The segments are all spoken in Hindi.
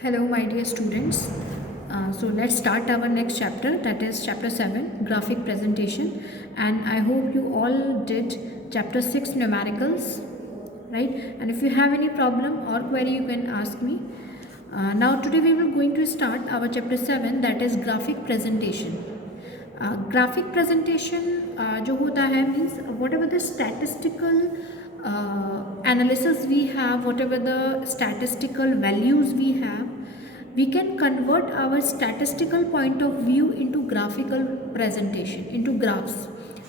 Hello, my dear students. So let's start our next chapter, that is chapter 7, graphic presentation. And I hope you all did chapter 6, numericals, right? And if you have any problem or query, you can ask me. Now today we will going to start our chapter 7, that is graphic presentation. Graphic presentation जो होता है means whatever the statistical analysis we have, whatever the statistical values we have, we can convert our statistical point of view into graphical presentation, into graphs.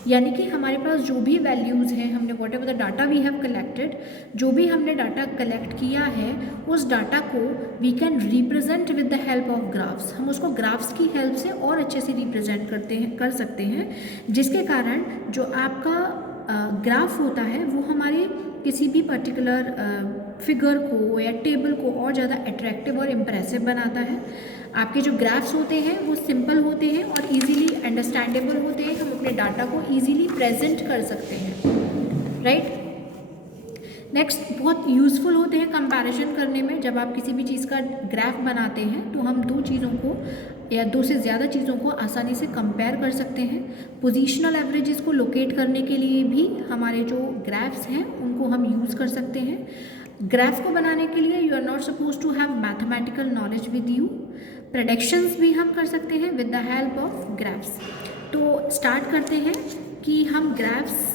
यानी कि हमारे पास जो भी वैल्यूज़ हैं, हमने whatever the data we have collected, जो भी हमने डाटा कलेक्ट किया है, उस डाटा को we can represent with the help of graphs. हम उसको ग्राफ्स की हेल्प से और अच्छे से रिप्रेजेंट कर सकते हैं, जिसके कारण जो आपका ग्राफ होता है वो हमारे किसी भी पर्टिकुलर फिगर को या टेबल को और ज़्यादा अट्रैक्टिव और इम्प्रेसिव बनाता है. आपके जो ग्राफ्स होते हैं वो सिंपल होते हैं और इजीली अंडरस्टैंडेबल होते हैं. हम अपने डाटा को इजीली प्रेजेंट कर सकते हैं, राइट. नेक्स्ट, बहुत यूज़फुल होते हैं कंपैरिजन करने में. जब आप किसी भी चीज़ का ग्राफ बनाते हैं तो हम दो चीज़ों को या दो से ज़्यादा चीज़ों को आसानी से कंपेयर कर सकते हैं. पोजीशनल एवरेजेस को लोकेट करने के लिए भी हमारे जो ग्राफ्स हैं उनको हम यूज़ कर सकते हैं. ग्राफ को बनाने के लिए you are not suppose to have mathematical knowledge with you. Predictions भी हम कर सकते हैं with the help of graphs. तो स्टार्ट करते हैं कि हम ग्राफ्स,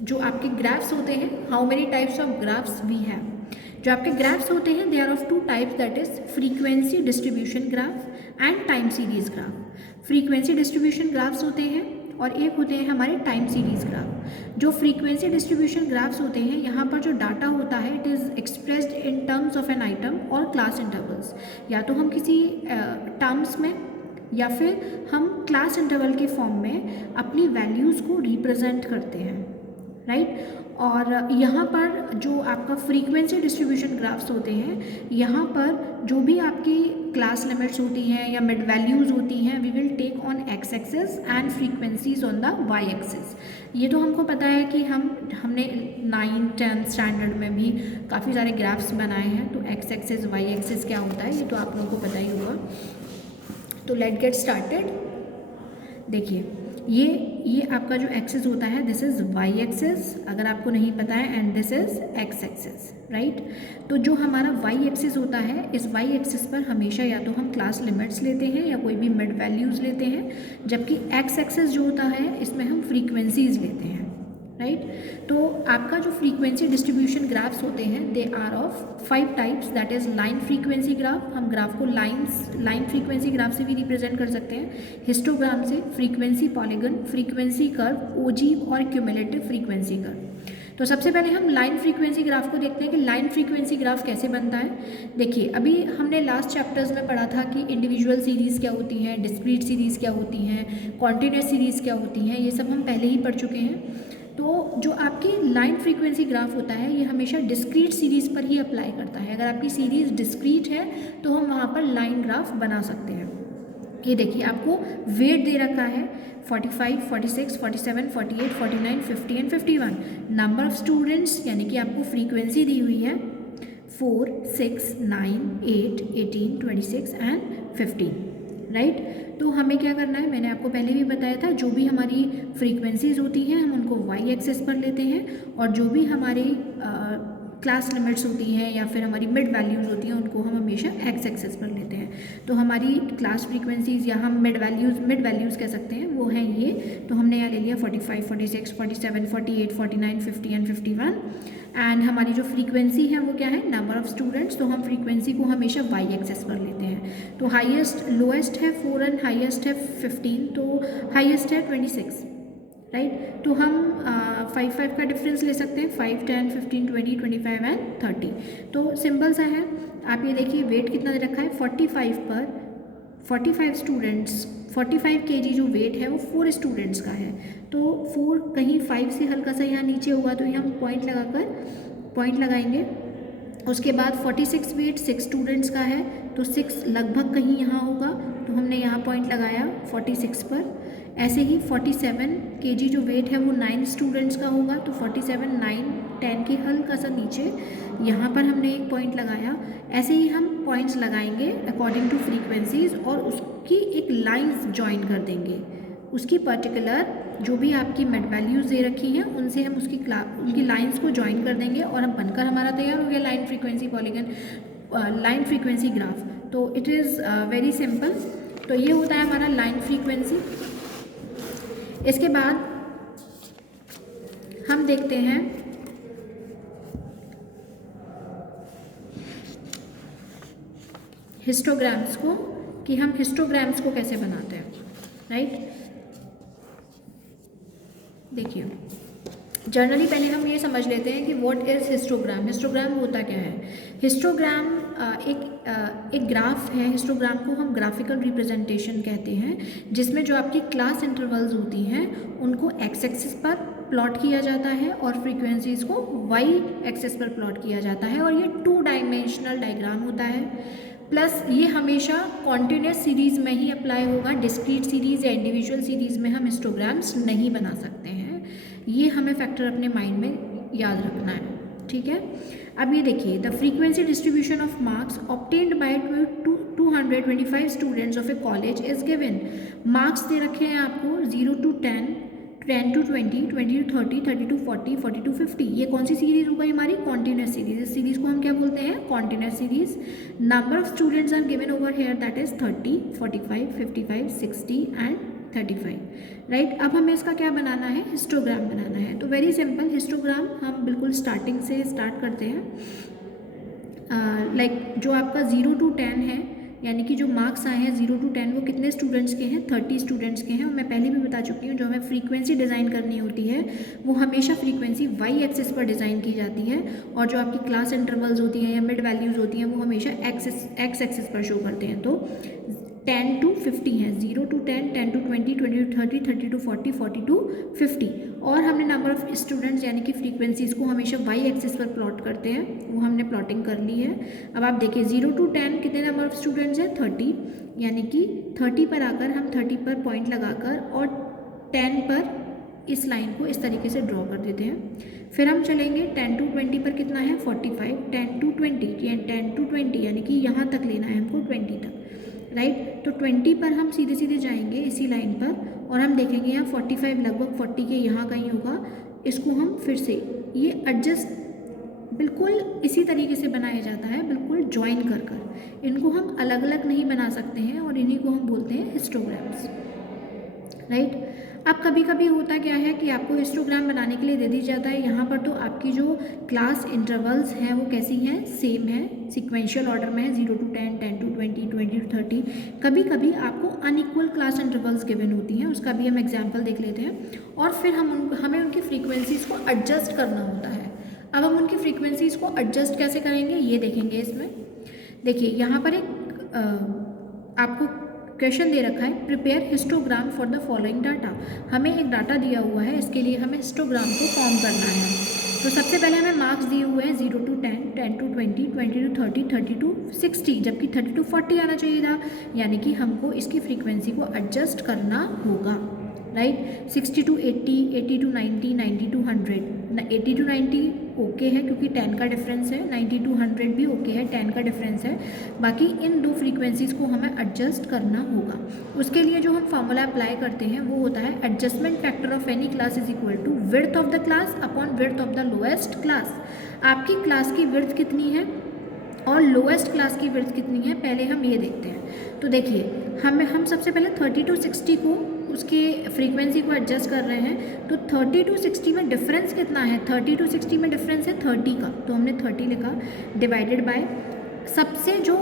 जो आपके ग्राफ्स होते हैं, how many types of graphs we have. जो आपके ग्राफ्स होते हैं they are of two types, that is frequency distribution graph and time series graph. Frequency distribution graphs होते हैं और एक होते हैं हमारे टाइम सीरीज ग्राफ. जो फ्रीक्वेंसी डिस्ट्रीब्यूशन ग्राफ्स होते हैं, यहाँ पर जो डाटा होता है it is expressed in terms of an item और क्लास इंटरवल्स. या तो हम किसी टर्म्स में या फिर हम क्लास इंटरवल के फॉर्म में अपनी वैल्यूज़ को रिप्रेजेंट करते हैं, राइट. और यहाँ पर जो आपका फ्रीक्वेंसी डिस्ट्रीब्यूशन ग्राफ्स होते हैं, यहाँ पर जो भी आपकी क्लास लिमिट्स होती हैं या मिड वैल्यूज़ होती हैं, we will take on X axis and frequencies on the Y axis. ये तो हमको पता है कि हमने 9th 10th स्टैंडर्ड में भी काफ़ी सारे ग्राफ्स बनाए हैं. तो एक्स एक्सिस वाई एक्सिस क्या होता है ये तो आप लोगों को पता ही होगा. तो लेट गेट स्टार्टेड. देखिए, ये आपका जो एक्सिस होता है दिस इज़ वाई एक्सिस, अगर आपको नहीं पता है, and this is x axis, right. तो जो हमारा वाई एक्सिस होता है, इस वाई एक्सिस पर हमेशा या तो हम क्लास लिमिट्स लेते हैं या कोई भी मिड वैल्यूज़ लेते हैं, जबकि एक्स एक्सिस जो होता है इसमें हम फ्रीक्वेंसीज लेते हैं, राइट. तो आपका जो फ्रीक्वेंसी डिस्ट्रीब्यूशन ग्राफ्स होते हैं they are of 5 types, that is line frequency graph. हम ग्राफ को लाइन फ्रीक्वेंसी ग्राफ से भी रिप्रेजेंट कर सकते हैं, हिस्टोग्राम से, frequency polygon, frequency curve, ogive और क्यूमुलेटिव फ्रीक्वेंसी कर्व. तो सबसे पहले हम लाइन फ्रीक्वेंसी ग्राफ को देखते हैं कि लाइन फ्रीक्वेंसी ग्राफ कैसे बनता है. देखिए, अभी हमने लास्ट चैप्टर्स में पढ़ा था कि इंडिविजुअल सीरीज़ क्या होती हैं, डिस्क्रीट सीरीज़ क्या होती हैं, कॉन्टिन्यूस सीरीज़ क्या होती हैं, ये सब हम पहले ही पढ़ चुके हैं. तो जो आपकी लाइन फ्रीक्वेंसी ग्राफ होता है ये हमेशा डिस्क्रीट सीरीज़ पर ही अप्लाई करता है. अगर आपकी सीरीज़ डिस्क्रीट है तो हम वहाँ पर लाइन ग्राफ बना सकते हैं. ये देखिए, आपको वेट दे रखा है 45, 46, 47, 48, 49, 50 एंड 51. नंबर ऑफ स्टूडेंट्स यानी कि आपको फ्रीक्वेंसी दी हुई है 4, 6, 9, 8, 18, 26 एंड 15, राइट. तो हमें क्या करना है, मैंने आपको पहले भी बताया था, जो भी हमारी फ्रीक्वेंसीज होती हैं हम उनको वाई एक्सिस पर लेते हैं और जो भी हमारी क्लास लिमिट्स होती हैं या फिर हमारी मिड वैल्यूज़ होती हैं उनको हम हमेशा एक्स एक्सिस पर लेते हैं. तो हमारी क्लास फ्रीक्वेंसीज या हम मिड वैल्यूज़ कह सकते हैं वो हैं ये. तो हमने यहाँ ले लिया 45, 46, 47, 48, 49, 50 एंड 51. एंड हमारी जो फ्रीक्वेंसी है वो क्या है, नंबर ऑफ़ स्टूडेंट्स. तो हम फ्रीक्वेंसी को हमेशा वाई एक्सिस पर लेते हैं. तो लोएस्ट है 4 एंड हाईएस्ट है 15. तो हाईएस्ट है 26, राइट. तो हम 5 का डिफरेंस ले सकते हैं, 5, 10, 15, 20, 25 एंड 30. तो सिंपल सा है. आप ये देखिए वेट कितना दे रखा है 45 पर 45 स्टूडेंट्स, 45 kg जो वेट है वो 4 स्टूडेंट्स का है. तो 4 कहीं 5 से हल्का सा यहाँ नीचे हुआ तो यहाँ हम पॉइंट लगाएंगे. उसके बाद 46 वेट 6 स्टूडेंट्स का है तो 6 लगभग कहीं यहाँ होगा तो हमने यहाँ पॉइंट लगाया 46 पर. ऐसे ही 47 kg जो वेट है वो 9 स्टूडेंट्स का होगा तो 47, 9 10 के हल्का सा नीचे यहाँ पर हमने एक पॉइंट लगाया। ऐसे ही हम पॉइंट्स लगाएंगे अकॉर्डिंग टू फ्रीक्वेंसीज और उसकी एक लाइंस ज्वाइन कर देंगे। उसकी पर्टिकुलर जो भी आपकी मिड वैल्यूज़ दे रखी हैं उनसे हम उनकी लाइंस को ज्वाइन कर देंगे और हम बनकर हमारा तैयार हो गया line frequency polygon, line frequency graph. तो इट इज़ वेरी सिंपल। तो ये होता है हमारा लाइन फ्रीक्वेंसी। इसके बाद हम देखते हैं हिस्टोग्राम्स को, कि हम हिस्टोग्राम्स को कैसे बनाते हैं, राइट। देखिए, जनरली पहले हम ये समझ लेते हैं कि व्हाट इज़ हिस्टोग्राम। हिस्टोग्राम होता क्या है? हिस्टोग्राम एक ग्राफ है। हिस्टोग्राम को हम ग्राफिकल रिप्रेजेंटेशन कहते हैं, जिसमें जो आपकी क्लास इंटरवल्स होती हैं उनको एक्स एक्सिस पर प्लॉट किया जाता है और फ्रीक्वेंसीज को वाई एक्सिस पर प्लॉट किया जाता है, और ये 2 डायमेंशनल डायग्राम होता है। प्लस ये हमेशा कॉन्टिन्यूस सीरीज़ में ही अप्लाई होगा। डिस्क्रीट सीरीज़ या इंडिविजुअल सीरीज़ में हम हिस्टोग्राम्स नहीं बना सकते हैं। ये हमें फैक्टर अपने माइंड में याद रखना है, ठीक है। अब ये देखिए, the frequency distribution of marks obtained by 225 students of a college is given. Marks दे रखे हैं आपको 0 to 10, 10 to 20, 20 to 30, 30 to 40, 40 to 50। ये कौन सी सीरीज़ होगा? हमारी कॉन्टिन्यूस सीरीज। इस सीरीज़ को हम क्या बोलते हैं? Continuous series. Number of students are given over here, that is 30, 45, 55, 60 and 35, right. अब हमें इसका क्या बनाना है? हिस्टोग्राम बनाना है। तो वेरी सिंपल, हिस्टोग्राम हम बिल्कुल स्टार्टिंग से स्टार्ट करते हैं। लाइक जो आपका 0 to 10 है, यानी कि जो मार्क्स आए हैं 0 to 10, वो कितने स्टूडेंट्स के हैं? 30 स्टूडेंट्स के हैं। और मैं पहले भी बता चुकी हूँ, जो हमें फ्रीक्वेंसी डिज़ाइन करनी होती है वो हमेशा फ्रीक्वेंसी वाई एक्सिस पर डिज़ाइन की जाती है, और जो आपकी क्लास इंटरवल्स होती हैं या मिड वैल्यूज़ होती हैं वो हमेशा एक्स एक्सिस पर शो करते हैं। तो 10 to 50 है, 0 to 10, 10 to 20, 20 to 30, 30 to 40, 40 to 50। और हमने नंबर ऑफ स्टूडेंट्स यानी कि फ्रीक्वेंसीज़ को हमेशा वाई एक्सिस पर प्लॉट करते हैं, वो हमने प्लॉटिंग कर ली है। अब आप देखिए 0 to 10 कितने नंबर ऑफ स्टूडेंट्स हैं? 30, यानी कि 30 पर आकर हम 30 पर पॉइंट लगाकर और 10 पर इस लाइन को इस तरीके से ड्रॉ कर देते हैं। फिर हम चलेंगे 10 to 20 पर कितना है? 45, 10 to 20, 10 to 20 यानी कि यहाँ तक लेना है हमको 20 तक, राइट। तो 20 पर हम सीधे सीधे जाएंगे इसी लाइन पर, और हम देखेंगे यहाँ 45 लगभग 40 के यहाँ कहीं होगा। इसको हम फिर से ये एडजस्ट बिल्कुल इसी तरीके से बनाया जाता है, बिल्कुल ज्वाइन कर कर। इनको हम अलग अलग नहीं बना सकते हैं, और इन्हीं को हम बोलते हैं हिस्टोग्राम्स, राइट। अब कभी कभी होता क्या है कि आपको हिस्टोग्राम बनाने के लिए दे दी जाता है। यहाँ पर तो आपकी जो क्लास इंटरवल्स हैं वो कैसी हैं? सेम है, सिक्वेंशियल ऑर्डर में है, 0 to 10, 10 to 20, 20 to 30। कभी कभी आपको अनइक्वल क्लास इंटरवल्स गिवन होती हैं, उसका भी हम एग्जाम्पल देख लेते हैं। और फिर हमें उनकी फ्रीक्वेंसीज़ को एडजस्ट करना होता है। अब हम उनकी फ्रीक्वेंसीज़ को एडजस्ट कैसे करेंगे ये देखेंगे इसमें। देखिए, यहाँ पर एक आपको क्वेश्चन दे रखा है, prepare histogram for the following data. हमें एक डाटा दिया हुआ है, इसके लिए हमें हिस्टोग्राम को फॉर्म करना है। तो सबसे पहले हमें मार्क्स दिए हुए हैं 0 to 10, 10 to 20, 20 to 30, 30 to 60, जबकि 30 to 40 आना चाहिए था, यानी कि हमको इसकी फ्रीक्वेंसी को एडजस्ट करना होगा, right. 60 to 80, 80 to 90, 90 to 100, 80 to 90 okay है क्योंकि 10 का डिफरेंस है, 90 to 100 भी ओके है, 10 का डिफरेंस है। बाकी इन दो फ्रीक्वेंसीज़ को हमें एडजस्ट करना होगा। उसके लिए जो हम फार्मूला अप्लाई करते हैं वो होता है adjustment factor of any class is equal to width of the class upon width of the lowest class. आपकी क्लास की विड्थ कितनी है और लोएस्ट क्लास की विड्थ कितनी है, पहले हम ये देखते हैं। तो देखिए, हम सबसे पहले 30 to 60 को उसके फ्रीक्वेंसी को एडजस्ट कर रहे हैं। तो 30 to 60 में डिफरेंस कितना है? 30 to 60 में डिफरेंस है 30 का, तो हमने 30 लिखा, डिवाइडेड बाय सबसे जो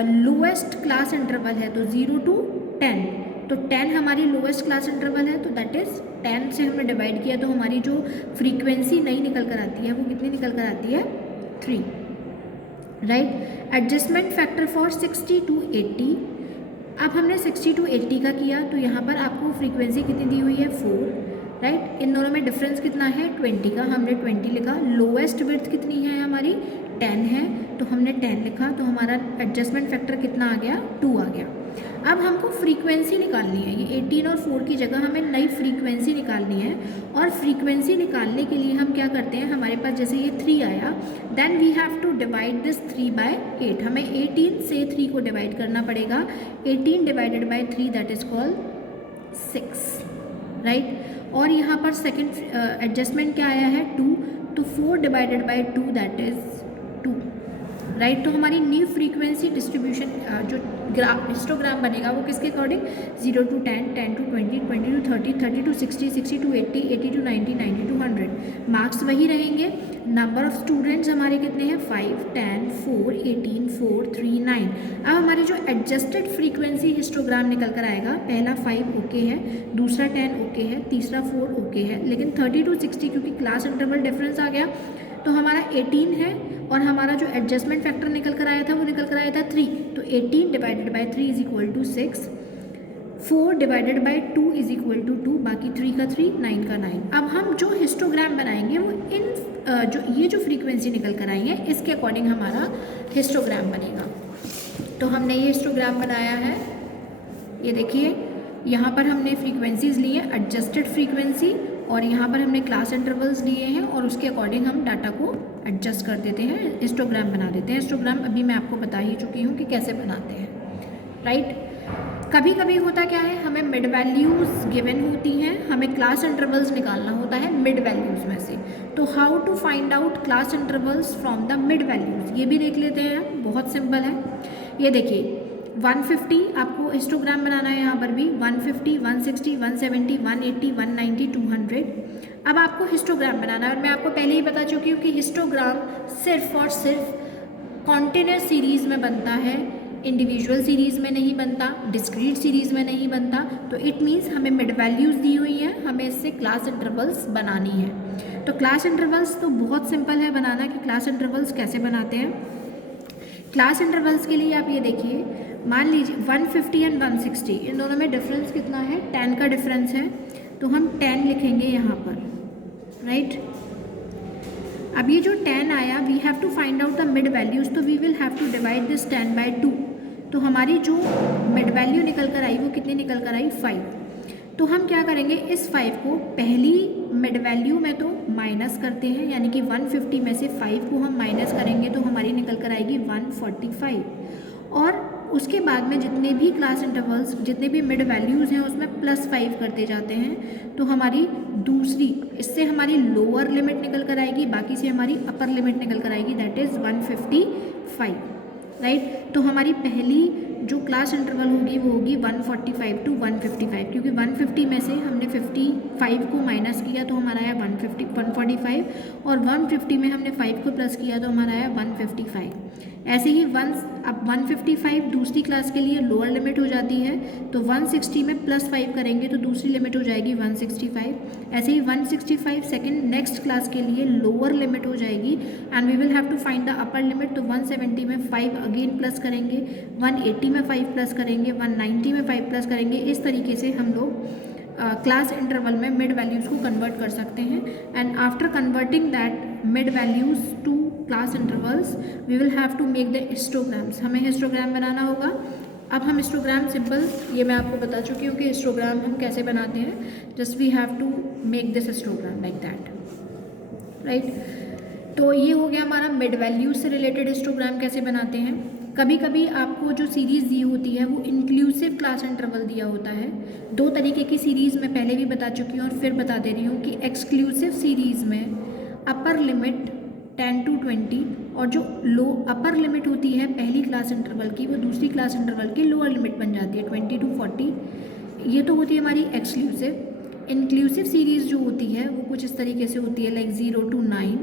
लोएस्ट क्लास इंटरवल है तो 0 to 10, तो 10 हमारी लोएस्ट क्लास इंटरवल है, तो दैट इज़ 10 से हमने डिवाइड किया, तो हमारी जो फ्रीक्वेंसी नई निकल कर आती है वो कितनी निकल कर आती है? 3, right. Adjustment factor for 60 to 80। अब हमने 60 to 80 का किया, तो यहाँ पर आपको फ्रीक्वेंसी कितनी दी हुई है? 4, राइट। इन दोनों में डिफरेंस कितना है? 20 का, हमने 20 लिखा। लोएस्ट विड्थ कितनी है हमारी? 10 है तो हमने 10 लिखा, तो हमारा एडजस्टमेंट फैक्टर कितना आ गया, 2 आ गया। अब हमको फ्रीक्वेंसी निकालनी है, ये 18 और 4 की जगह हमें नई फ्रीक्वेंसी निकालनी है। और फ्रीक्वेंसी निकालने के लिए हम क्या करते हैं, हमारे पास जैसे ये 3 आया, then we have to divide this 3 by 8। हमें 18 से 3 को डिवाइड करना पड़ेगा। 18 divided by 3 that is called 6, right. और यहाँ पर सेकेंड एडजस्टमेंट क्या आया है, 2, तो 4 divided by 2 that is 2, right. तो हमारी न्यू फ्रीक्वेंसी डिस्ट्रीब्यूशन जो हिस्टोग्राम बनेगा वो किसके according, 0 to 10, 10 to 20, 20 to 30, 30 to 60, 60 to 80, 80 to 90, 90 to 100। Marks वही रहेंगे। नंबर ऑफ स्टूडेंट्स हमारे कितने हैं, 5, 10, 4, 18, 4, 3, 9। अब हमारे जो एडजस्टेड फ्रीक्वेंसी हिस्टोग्राम निकल कर आएगा, पहला 5 ओके है, दूसरा 10 ओके है, तीसरा 4 ओके है, लेकिन 30 to 60 क्योंकि क्लास इंटरवल डिफरेंस आ गया तो हमारा 18 है, और हमारा जो एडजस्टमेंट फैक्टर निकल कर आया था वो निकल कर आया था 3, तो 18 divided by 3 is equal to 6, 4 divided by 2 is equal to 2, बाकी 3 का 3, 9 का 9। अब हम जो हिस्टोग्राम बनाएंगे वो इन जो ये जो फ्रीक्वेंसी निकल कर आई है इसके अकॉर्डिंग हमारा हिस्टोग्राम बनेगा। तो हमने ये हिस्टोग्राम बनाया है, ये देखिए यहाँ पर हमने फ्रीक्वेंसीज ली है, एडजस्टेड फ्रीक्वेंसी, और यहाँ पर हमने क्लास इंटरवल्स लिए हैं और उसके अकॉर्डिंग हम डाटा को एडजस्ट कर देते हैं, हिस्टोग्राम बना देते हैं। हिस्टोग्राम अभी मैं आपको बता ही चुकी हूँ कि कैसे बनाते हैं, राइट। कभी कभी होता क्या है, हमें मिड वैल्यूज़ गिवन होती हैं, हमें क्लास इंटरवल्स निकालना होता है मिड वैल्यूज़ में से। तो how to find out class intervals from the mid values, ये भी देख लेते हैं, बहुत सिंपल है। ये देखिए 150 आपको हिस्टोग्राम बनाना है, यहाँ पर भी 150, 160, 170, 180, 190, 200। अब आपको हिस्टोग्राम बनाना है, और मैं आपको पहले ही बता चुकी हूँ कि हिस्टोग्राम सिर्फ और सिर्फ कॉन्टिन्यूस सीरीज़ में बनता है, इंडिविजुअल सीरीज़ में नहीं बनता, डिस्क्रीट सीरीज़ में नहीं बनता। तो इट मीन्स हमें मिड वैल्यूज़ दी हुई हैं, हमें इससे क्लास इंटरवल्स बनानी है। तो क्लास इंटरवल्स तो बहुत सिंपल है बनाना कि क्लास इंटरवल्स कैसे बनाते हैं। क्लास इंटरवल्स के लिए आप ये देखिए, मान लीजिए 150 एंड 160 इन दोनों में डिफरेंस कितना है, 10 का डिफरेंस है, तो हम 10 लिखेंगे यहाँ पर, राइट। अब ये जो 10 आया, we have to find out the mid values, तो we will have to divide this 10 by 2। तो हमारी जो मिड वैल्यू निकल कर आई वो कितनी निकल कर आई, 5। तो हम क्या करेंगे, इस 5 को पहली मिड वैल्यू में तो माइनस करते हैं, यानी कि 150 में से 5 को हम माइनस करेंगे तो हमारी निकल कर आएगी 145। और उसके बाद में जितने भी क्लास इंटरवल्स, जितने भी मिड वैल्यूज़ हैं उसमें +5 करते जाते हैं, तो हमारी दूसरी, इससे हमारी लोअर लिमिट निकल कर आएगी, बाकी से हमारी अपर लिमिट निकल कर आएगी, दैट इज़ 155, राइट। तो हमारी पहली जो क्लास इंटरवल होगी वो होगी 145 to 155, क्योंकि 150 में से हमने 55 को माइनस किया तो हमारा आया 145, और 150 में हमने 5 को प्लस किया तो हमारा आया 155। ऐसे ही अब 155 दूसरी क्लास के लिए लोअर लिमिट हो जाती है, तो 160 में +5 करेंगे तो दूसरी लिमिट हो जाएगी 165। ऐसे ही 165 सेकेंड नेक्स्ट क्लास के लिए लोअर लिमिट हो जाएगी, and we will have to find the upper limit. तो 170 में 5 अगेन प्लस करेंगे, 180 में 5 प्लस करेंगे, 190 में 5 प्लस करेंगे। इस तरीके से हम लोग क्लास इंटरवल में मिड वैल्यूज़ को कन्वर्ट कर सकते हैं। And after converting that mid values to class intervals we will have to make the histograms, हमें हिस्टोग्राम बनाना होगा। अब हम हिस्टोग्राम सिंपल, ये मैं आपको बता चुकी हूँ कि हिस्टोग्राम हम कैसे बनाते हैं, just we have to make this histogram like that, right. तो ये हो गया हमारा मिड वैल्यूज से रिलेटेड हिस्टोग्राम कैसे बनाते हैं। कभी कभी आपको जो सीरीज़ दी होती है वो इंक्लूसिव क्लास इंटरवल दिया होता है। दो तरीके की सीरीज़ मैं पहले भी बता चुकी हूँ और फिर बता दे रही हूँ कि एक्सक्लूसिव सीरीज़ में अपर लिमिट 10 to 20 और जो अपर लिमिट होती है पहली क्लास इंटरवल की वो दूसरी क्लास इंटरवल की लोअर लिमिट बन जाती है 20 to 40। ये तो होती है हमारी एक्सक्लूसिव। इंक्लूसिव सीरीज़ जो होती है वो कुछ इस तरीके से होती है, लाइक 0 to 9,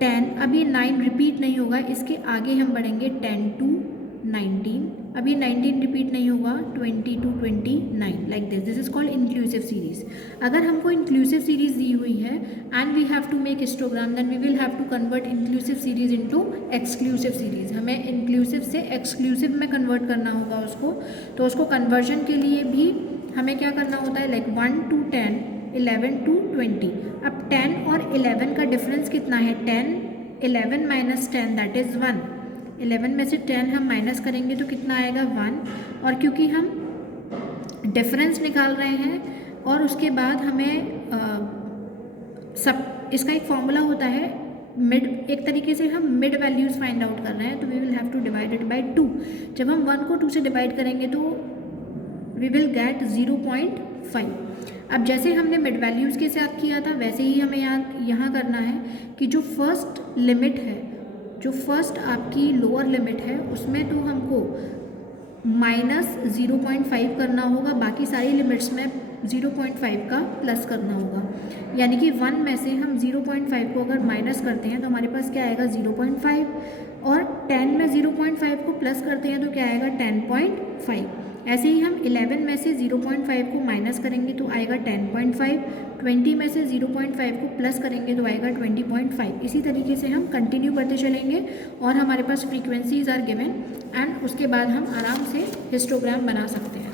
10। अब ये 9 रिपीट नहीं होगा, इसके आगे हम बढ़ेंगे 10 to 19। अब ये 19 रिपीट नहीं होगा, 20 to 29, like this is called inclusive series. अगर हमको इंक्लूसिव सीरीज़ दी हुई है and we have to make histogram, then we will have to convert inclusive series into exclusive series. हमें इंक्लूसिव से एक्सक्लूसिव में कन्वर्ट करना होगा उसको। तो उसको कन्वर्जन के लिए भी हमें क्या करना होता है, लाइक 1 to 10, 11 to 20। अब 10 और 11 का डिफरेंस कितना है, 10 11 माइनस 10 दैट इज़ 1। 11 में से 10 हम माइनस करेंगे तो कितना आएगा 1। और क्योंकि हम डिफरेंस निकाल रहे हैं और उसके बाद हमें सब इसका एक फॉर्मूला होता है मिड, एक तरीके से हम मिड वैल्यूज़ फाइंड आउट कर रहे हैं, तो we will have to divide it by 2। जब हम 1 को 2 से डिवाइड करेंगे तो वी विल गेट 0.5। अब जैसे हमने मिड वैल्यूज़ के साथ किया था वैसे ही हमें यहाँ करना है कि जो फर्स्ट लिमिट है, जो फर्स्ट आपकी लोअर लिमिट है उसमें तो हमको माइनस 0.5 करना होगा, बाकी सारी लिमिट्स में 0.5 का प्लस करना होगा। यानी कि 1 में से हम 0.5 को अगर माइनस करते हैं तो हमारे पास क्या आएगा 0.5, और 10 में 0.5 को प्लस करते हैं तो क्या आएगा 10.5। ऐसे ही हम 11 में से 0.5 को माइनस करेंगे तो आएगा 10.5, 20 में से 0.5 को प्लस करेंगे तो आएगा 20.5। इसी तरीके से हम कंटिन्यू करते चलेंगे और हमारे पास फ्रीक्वेंसीज आर गिवन एंड उसके बाद हम आराम से हिस्टोग्राम बना सकते हैं,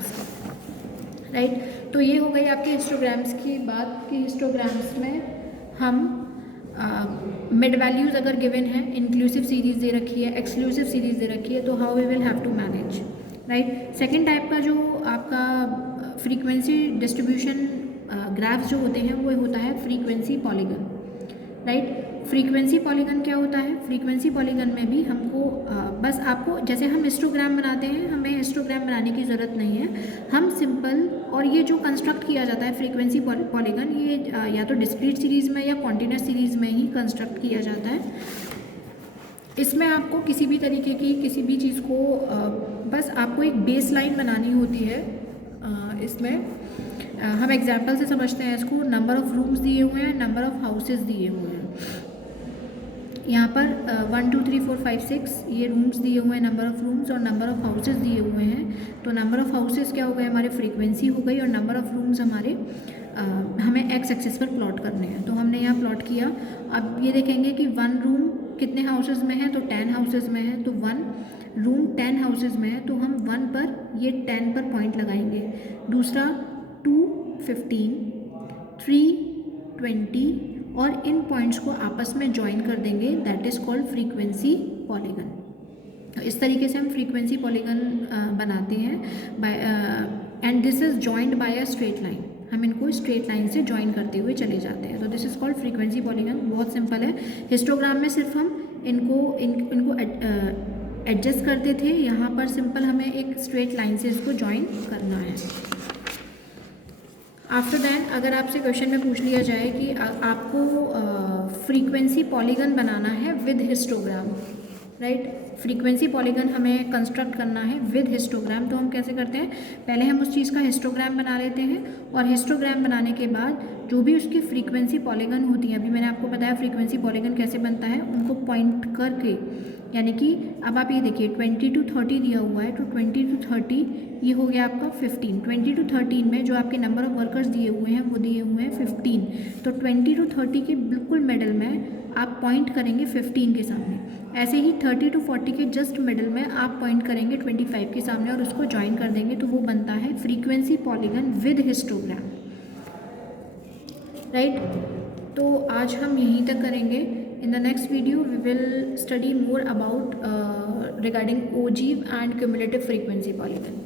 राइट। तो ये हो गई आपके हिस्टोग्राम्स की बात कि हिस्टोग्राम्स में हम मिड वैल्यूज़ अगर गिवन है, इंक्लूसिव सीरीज़ दे रखी है, एक्सक्लूसिव सीरीज़ दे रखी है, तो how we will have to manage, right. Second type का जो आपका फ्रीक्वेंसी डिस्ट्रीब्यूशन ग्राफ्स जो होते हैं वो होता है frequency polygon, right. Frequency polygon क्या होता है? फ्रीक्वेंसी पॉलीगन में भी हमको बस आपको जैसे हम हिस्टोग्राम बनाते हैं, हमें हिस्टोग्राम बनाने की ज़रूरत नहीं है, हम सिंपल, और ये जो कंस्ट्रक्ट किया जाता है फ्रीक्वेंसी पॉलीगन, ये या तो डिस्क्रीट सीरीज़ में या कॉन्टिन्यूस सीरीज़ में ही कंस्ट्रक्ट किया जाता है। इसमें आपको किसी भी तरीके की किसी भी चीज़ को बस आपको एक बेस लाइन बनानी होती है। इसमें हम एग्जाम्पल से समझते हैं इसको। नंबर ऑफ़ रूम्स दिए हुए हैं, नंबर ऑफ़ हाउसेस दिए हुए हैं। यहाँ पर 1 2 3 4 5 6 ये रूम्स दिए हुए हैं, नंबर ऑफ़ रूम्स, और नंबर ऑफ़ हाउसेस दिए हुए हैं। तो नंबर ऑफ़ हाउसेस क्या हो गए हमारे फ्रीक्वेंसी हो गई, और नंबर ऑफ़ रूम्स हमारे हमें एक्स एक्सिस पर प्लॉट करने हैं। तो हमने यहाँ प्लॉट किया। अब ये देखेंगे कि 1 रूम कितने हाउसेस में है, तो 10 हाउसेस में है। तो 1 रूम 10 हाउसेस में है तो हम 1 पर ये 10 पर पॉइंट लगाएंगे। दूसरा 2 15 3 20 और इन पॉइंट्स को आपस में ज्वाइन कर देंगे, that is called frequency polygon. तो इस तरीके से हम फ्रीक्वेंसी पॉलीगन बनाते हैं by and this is joined by a straight line. हम इनको स्ट्रेट लाइन से ज्वाइन करते हुए चले जाते हैं। तो this is called frequency polygon. बहुत सिंपल है। हिस्टोग्राम में सिर्फ हम इनको एडजस्ट करते थे, यहाँ पर सिंपल हमें एक स्ट्रेट लाइन से इसको ज्वाइन करना है। आफ्टर दैट अगर आपसे क्वेश्चन में पूछ लिया जाए कि आपको फ्रीक्वेंसी पॉलीगन बनाना है with histogram, right. Frequency polygon हमें कंस्ट्रक्ट करना है विद हिस्टोग्राम। तो हम कैसे करते हैं, पहले हम उस चीज़ का हिस्टोग्राम बना लेते हैं, और हिस्टोग्राम बनाने के बाद जो भी उसकी फ्रीक्वेंसी पॉलीगन होती है, अभी मैंने आपको बताया फ्रीक्वेंसी पॉलीगन कैसे बनता है, उनको पॉइंट करके, यानी कि अब आप ये देखिए 20 to 30 दिया हुआ है, तो 20 to 30 ये हो गया आपका 15। 20 to 13 में जो आपके नंबर ऑफ़ वर्कर्स दिए हुए हैं वो दिए हुए हैं 15। तो 20 to 30 के बिल्कुल मिडल में आप पॉइंट करेंगे 15 के सामने। ऐसे ही 30 to 40 के जस्ट मिडल में आप पॉइंट करेंगे 25 के सामने और उसको ज्वाइन कर देंगे, तो वो बनता है frequency polygon with histogram, right. तो आज हम यहीं तक करेंगे। In the next video we will study more about regarding ogive and cumulative frequency polygon.